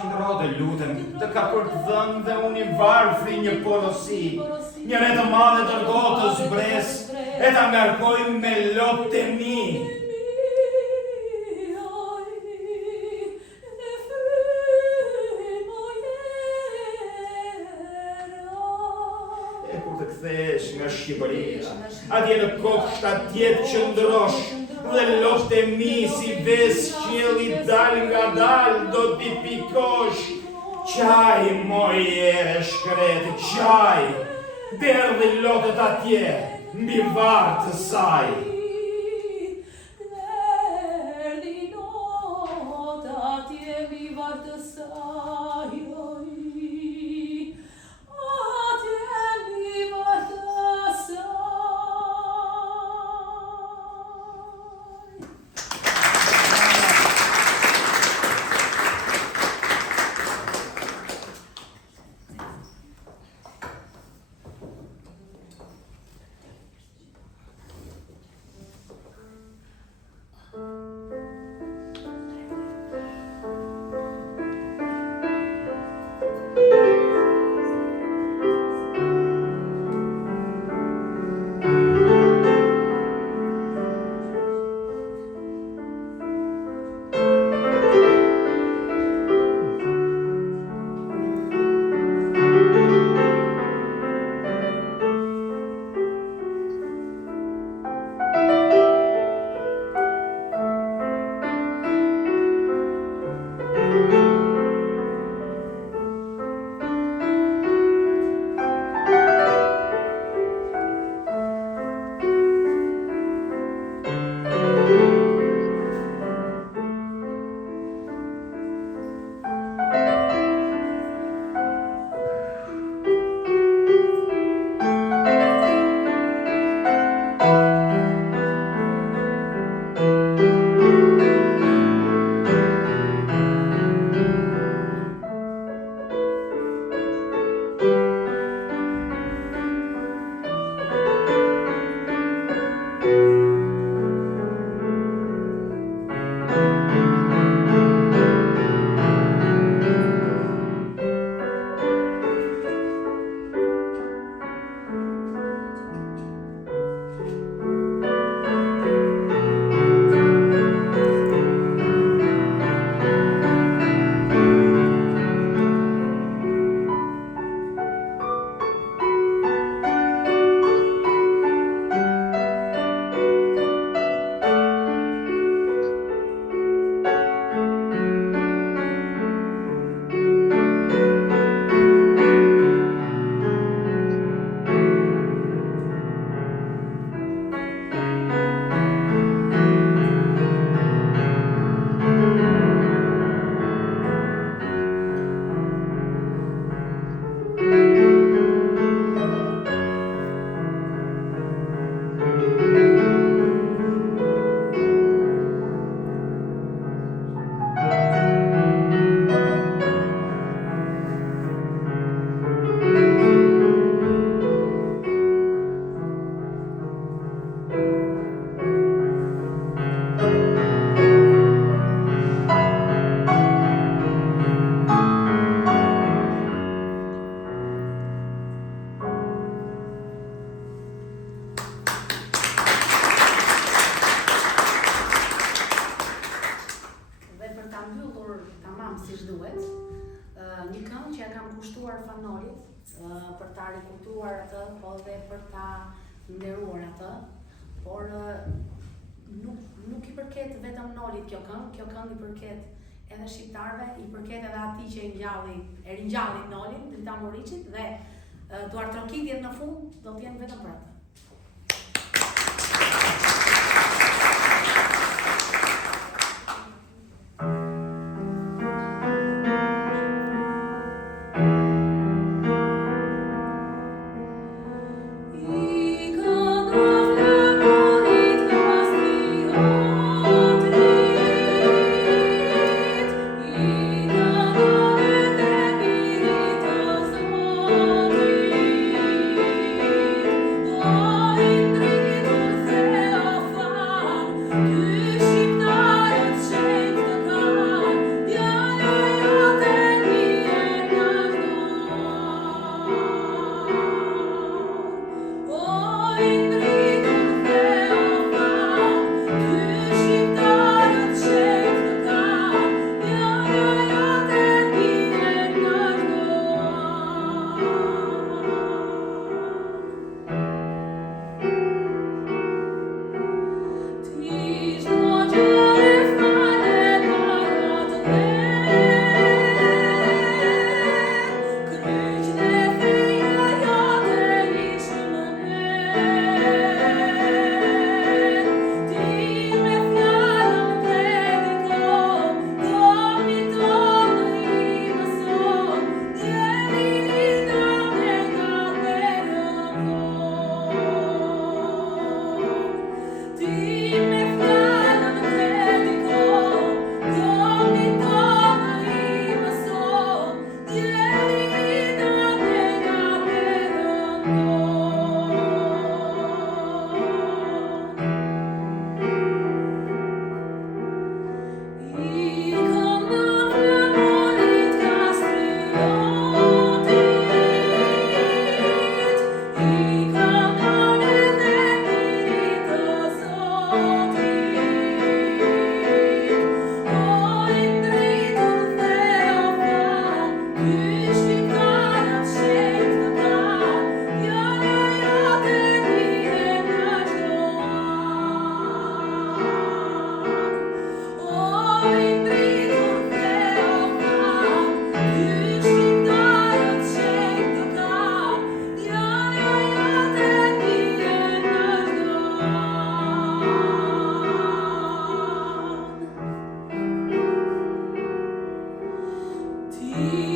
qëndro dhe lutem, të ka për të dhënë dhe unë i varfri një porosi, një re të madhe dërgohet të zbres, e ta ngarkoj me lotë e mi. E kur të kthesh nga Shqipëria, atje në kopsht atje të qëndrosh, dhe lotë e mi si ves qielli dal nga dal do t'i pikosh. Qaj, moj ere shkret, qaj, derdhi lotët atje, mbi varë të saj. Derdhi lotë atje, mbi varë të saj. Atje, mbi varë të saj. Për ta rikuptuar atë, po dhe për ta nderuar atë, por nuk i përket vetëm Nolit kjo këngë i përket edhe shqiptarëve, i përket edhe atij që e ringjalli Nolin, Drita Moriçit, dhe duartrokitjet në fund do t'jenë vetëm për atë. Oh ti